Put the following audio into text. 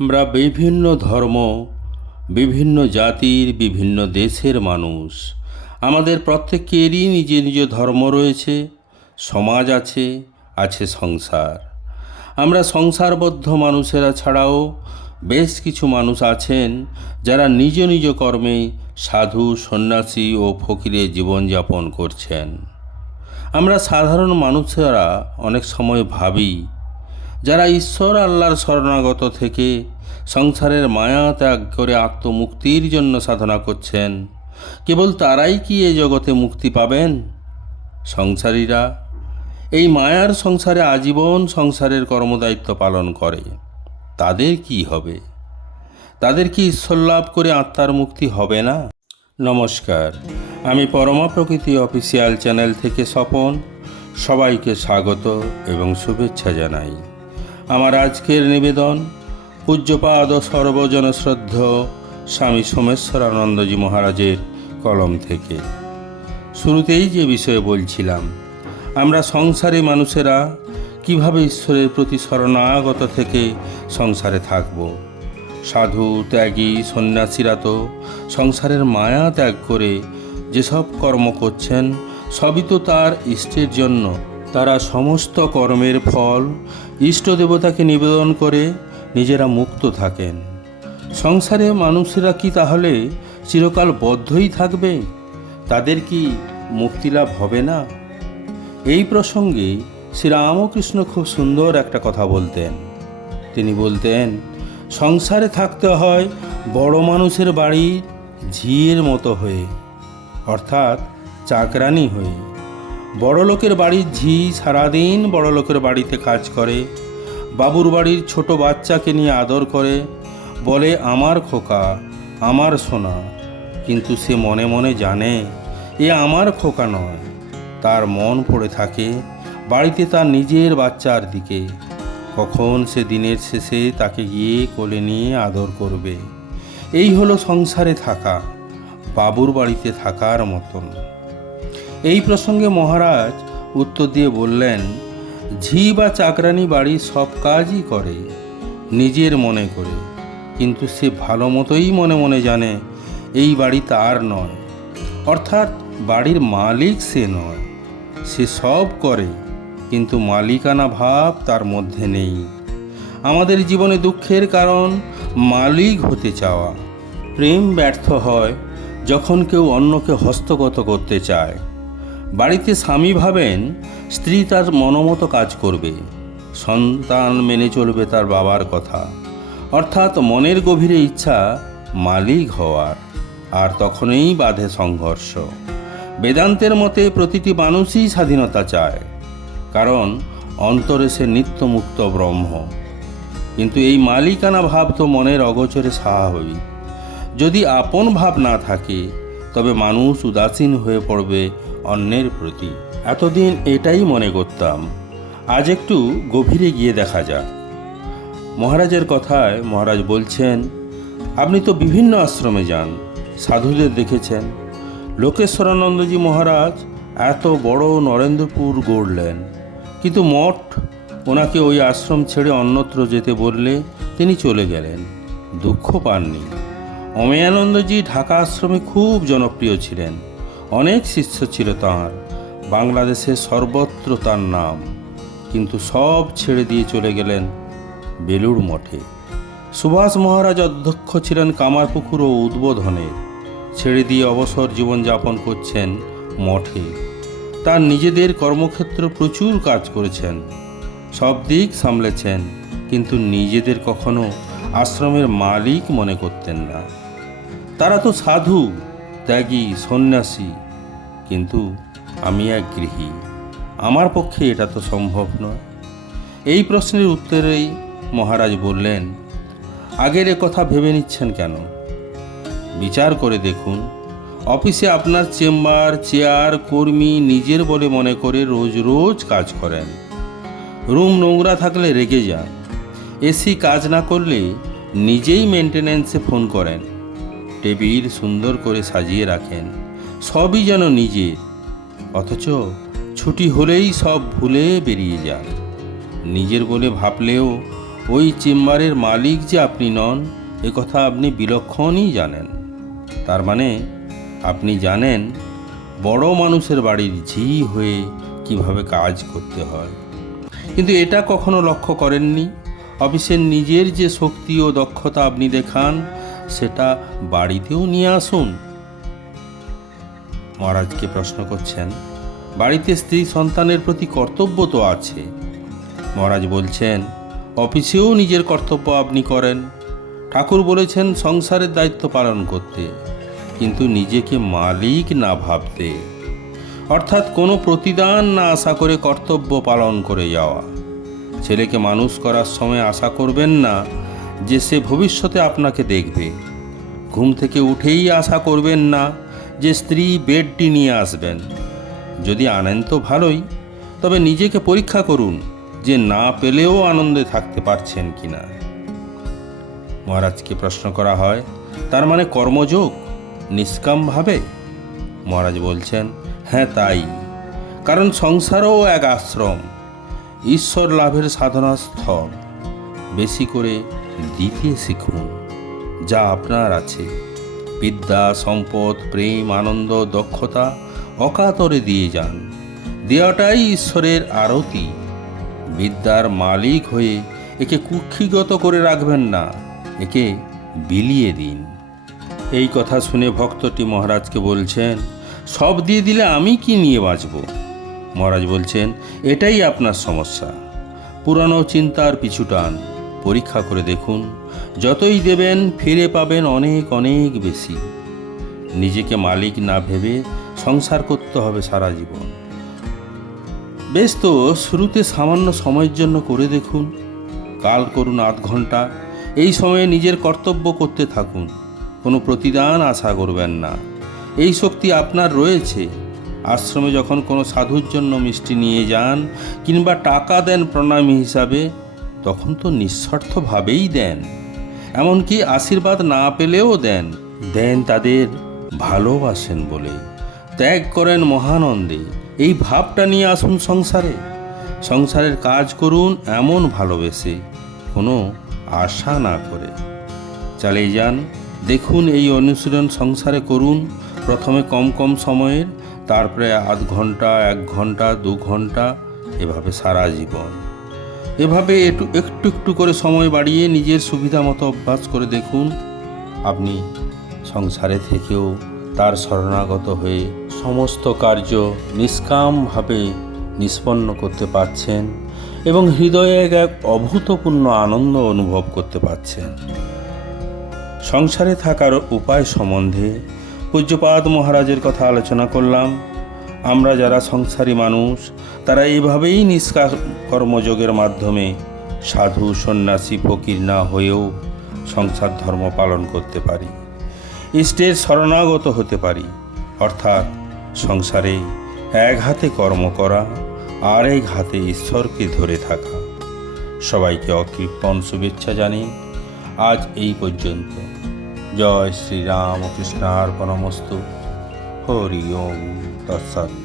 আমরা বিভিন্ন ধর্ম, বিভিন্ন জাতির, বিভিন্ন দেশের মানুষ। আমাদের প্রত্যেকেরই নিজ নিজ ধর্ম রয়েছে, সমাজ আছে আছে সংসার। আমরা সংসারবদ্ধ মানুষেরা ছাড়াও বেশ কিছু মানুষ আছেন যারা নিজ নিজ কর্মে সাধু, সন্ন্যাসী ও ফকিরে জীবনযাপন করছেন। আমরা সাধারণ মানুষেরা অনেক সময় ভাবি যারা ঈশ্বর আল্লাহর শরণাগত থেকে সংসারের মায়া ত্যাগ করে আত্মমুক্তির জন্য সাধনা করছেন, কেবল তারাই কি এ জগতে মুক্তি পাবেন? সংসারীরা এই মায়ার সংসারে আজীবন সংসারের কর্মদায়িত্ব পালন করে। তাদের কি হবে? তাদের কি ঈশ্বর লাভ করে আত্মার মুক্তি হবে না? নমস্কার। আমি পরমা প্রকৃতি অফিসিয়াল চ্যানেল থেকে স্বপন। সবাইকে স্বাগত এবং শুভেচ্ছা জানাই। আমার আজকের নিবেদন, পূজ্যপাদ ও সর্বজন শ্রদ্ধ স্বামী সোমেশ্বরানন্দজি মহারাজের কলম থেকে। শুরুতেই যে বিষয়ে বলছিলাম, আমরা সংসারে মানুষেরা কীভাবে ঈশ্বরের প্রতি শরণাগত থেকে সংসারে থাকব? সাধু, ত্যাগী, সন্ন্যাসীরা তো সংসারের মায়া ত্যাগ করে যেসব কর্ম করছেন, সবই তো তার ইষ্টের জন্য। তারা সমস্ত কর্মের ফল ইষ্ট দেবতাকে নিবেদন করে নিজেরা মুক্ত থাকেন। সংসারে মানুষেরা কি তাহলে চিরকাল বদ্ধই থাকবে? তাদের কি মুক্তিলাভ হবে না? এই প্রসঙ্গে শ্রীরামকৃষ্ণ খুব সুন্দর একটা কথা বলতেন। তিনি বলতেন, সংসারে থাকতে হয় বড় মানুষের বাড়ি ঝিয়ের মতো হয়ে, অর্থাৎ চাকরানি হয়ে। বড় লোকের বাড়ির ঝি সারাদিন বড় লোকের বাড়িতে কাজ করে। বাবুর বাড়ির ছোট বাচ্চাকে নিয়ে আদর করে। বলে, আমার খোকা, আমার সোনা। কিন্তু সে মনে মনে জানে, এ আমার খোকা নয়। তার মন পড়ে থাকে বাড়িতে তার নিজের বাচ্চার দিকে। কখন সে দিনের শেষে তাকে গিয়ে কোলে নিয়ে আদর করবে। এই হলো সংসারে থাকা, বাবুর বাড়িতে থাকার মতন। এই প্রসঙ্গে মহারাজ উত্তর দিয়ে বললেন, ঝি বা চাকরানি বাড়ির সব কাজই করে, নিজের মনে করে। কিন্তু সে ভালো মতোই মনে মনে জানে, এই বাড়ি তার নয়। অর্থাৎ বাড়ির মালিক সে নয়। সে সব করে, কিন্তু মালিকানা ভাব তার মধ্যে নেই। আমাদের জীবনে দুঃখের কারণ মালিক হতে চাওয়া। প্রেম ব্যর্থ হয় যখন কেউ অন্যকে হস্তগত করতে চায়। বাড়িতে স্বামী ভাবেন, স্ত্রী তার মনোমতো কাজ করবে। সন্তান মেনে চলবে তার বাবার কথা। অর্থাৎ মনের গভীরে ইচ্ছা মালিক হওয়ার, আর তখনই বাধে সংঘর্ষ। বেদান্তের মতে প্রতিটি মানুষই স্বাধীনতা চায়, কারণ অন্তরে সে নিত্যমুক্ত ব্রহ্ম। কিন্তু এই মালিকানা ভাব তো মনের অগোচরে স্বাভাবিক। যদি আপন ভাব না থাকে তবে মানুষ উদাসীন হয়ে পড়বে অন্যের প্রতি। এতদিন এটাই মনে করতাম। আজ একটু গভীরে গিয়ে দেখা যাক। মহারাজের কথায় মহারাজ বলছেন, আপনি তো বিভিন্ন আশ্রমে যান, সাধুদের দেখেছেন। লোকেশ্বরানন্দজি মহারাজ এত বড় নরেন্দ্রপুর গড়লেন। কিন্তু মঠ, ওনাকে ওই আশ্রম ছেড়ে অন্যত্র যেতে বললে তিনি চলে গেলেন। দুঃখ পাননি। অমেয়ানন্দজি ঢাকা আশ্রমে খুব জনপ্রিয় ছিলেন। অনেক শিষ্য ছিল তাঁর বাংলাদেশে সর্বত্র তার নাম। কিন্তু সব ছেড়ে দিয়ে চলে গেলেন বেলুড় মঠে। সুভাষ মহারাজ অধ্যক্ষ ছিলেন কামারপুকুর ও উদ্বোধনের। ছেড়ে দিয়ে অবসর জীবনযাপন করছেন মঠে। তার নিজেদের কর্মক্ষেত্র প্রচুর কাজ করেছেন। সব দিক সামলেছেন, কিন্তু নিজেদের কখনো আশ্রমের মালিক মনে করতেন না। তারা তো সাধু, ত্যাগী, সন্ন্যাসী। কিন্তু আমি এক গৃহী। আমার পক্ষে এটা তো সম্ভব নয়। এই প্রশ্নের উত্তরেই মহারাজ বললেন, আগের এ কথা ভেবে নিচ্ছেন কেন? বিচার করে দেখুন। অফিসে আপনার চেম্বার, চেয়ার, কর্মী নিজের বলে মনে করে রোজ রোজ কাজ করেন। রুম নোংরা থাকলে রেগে যান। এসি কাজ না করলে নিজেই মেনটেন্যান্সে ফোন করেন। টেবিল সুন্দর করে সাজিয়ে রাখেন। সবই যেন নিজের অথচ ছুটি হলেই সব ভুলে বেরিয়ে যান। নিজের বলে ভাবলেও ওই চেম্বারের মালিক যে আপনি নন, এ কথা আপনি বিলক্ষণই জানেন। তার মানে আপনি জানেন, বড় মানুষের বাড়ির ঝি হয়ে কীভাবে কাজ করতে হয়। কিন্তু এটা কখনো লক্ষ্য করেননি? অফিসের নিজের যে শক্তি ও দক্ষতা আপনি দেখান সেটা বাড়িতেও নিয়ে আসুন। মহারাজকে প্রশ্ন করছেন, বাড়িতে স্ত্রী সন্তানের প্রতি কর্তব্য তো আছে। মহারাজ বলছেন, অফিসেও নিজের কর্তব্য আপনি করেন। ঠাকুর বলেছেন সংসারের দায়িত্ব পালন করতে, কিন্তু নিজেকে মালিক না ভাবতে। অর্থাৎ কোনো প্রতিদান না আশা করে কর্তব্য পালন করে যাওয়া। ছেলেকে মানুষ করার সময় আশা করবেন না যে সে ভবিষ্যতে আপনাকে দেখবে। ঘুম থেকে উঠেই আশা করবেন না যে স্ত্রী বেডটি নিয়ে আসবেন। যদি আনেন তো ভালোই, তবে নিজেকে পরীক্ষা করুন যে না পেলেও আনন্দে থাকতে পারছেন কি না মহারাজকে প্রশ্ন করা হয়, তার মানে কর্মযোগ? নিষ্কামভাবে? মহারাজ বলছেন হ্যাঁ তাই। কারণ সংসারও এক আশ্রম। ঈশ্বর লাভের সাধনা স্থল বেশি করে দিতে শিখুন, যা আপনার আছে। বিদ্যা, সম্পদ, প্রেম, আনন্দ, দক্ষতা অকাতরে দিয়ে যান। দেওয়াটাই ঈশ্বরের আরতি। বিদ্যার মালিক হয়ে একে কুক্ষিগত করে রাখবেন না, একে বিলিয়ে দিন। এই কথা শুনে ভক্তটি মহারাজকে বলছেন, সব দিয়ে দিলে আমি কি নিয়ে বাঁচব? মহারাজ বলছেন, এটাই আপনার সমস্যা। পুরানো চিন্তার পিছু টান। পরীক্ষা করে দেখুন, যতই দেবেন, ফিরে পাবেন অনেক অনেক বেশি। নিজেকে মালিক না ভেবে সংসার করতে হবে সারা জীবন। বেশ তো, শুরুতে সামান্য সময়ের জন্য করে দেখুন। কাল করুন আধ ঘণ্টা, এই সময়ে নিজের কর্তব্য করতে থাকুন। কোনো প্রতিদান আশা করবেন না। এই শক্তি আপনার রয়েছে। আশ্রমে যখন কোনো সাধুর জন্য মিষ্টি নিয়ে যান, কিংবা টাকা দেন প্রণামী হিসাবে তখন তো নিঃস্বার্থভাবেই দেন। এমনকি আশীর্বাদ না পেলেও দেন। দেন তাদের ভালোবাসেন বলে। ত্যাগ করেন মহানন্দে। এই ভাবটা নিয়ে আসুন সংসারে। সংসারের কাজ করুন এমন ভালোবেসে, কোনো আশা না করে। চালিয়ে যান। দেখুন এই অনুশীলন সংসারে করুন। প্রথমে কম কম সময়ের, তারপরে আধ ঘণ্টা, এক ঘণ্টা, দু ঘণ্টা, এভাবে সারা জীবন। এভাবে একটু একটু একটু করে সময় বাড়িয়ে নিজের সুবিধা মতো অভ্যাস করে দেখুন, আপনি সংসারে থেকেও তার শরণাগত হয়ে সমস্ত কার্য নিষ্কামভাবে নিষ্পন্ন করতে পারছেন এবং হৃদয়ে এক এক অভূতপূর্ণ আনন্দ অনুভব করতে পারছেন। সংসারে থাকার উপায় সম্বন্ধে পূজ্যপাদ মহারাজের কথা আলোচনা করলাম। আমরা যারা সংসারী মানুষ, তারা এভাবেই নিষ্কা কর্মযোগের মাধ্যমে সাধু, সন্ন্যাসী, ফকির না হয়েও সংসার ধর্ম পালন করতে পারি। ইষ্টের শরণাগত হতে পারি। অর্থাৎ সংসারে এক হাতে কর্ম করা, আর এক হাতে ঈশ্বরকে ধরে থাকা। সবাইকে অকৃপণ শুভেচ্ছা জানি আজ এই পর্যন্ত। জয় শ্রীরাম কৃষ্ণার্পণমস্তু হরি ওম। তৎসৎ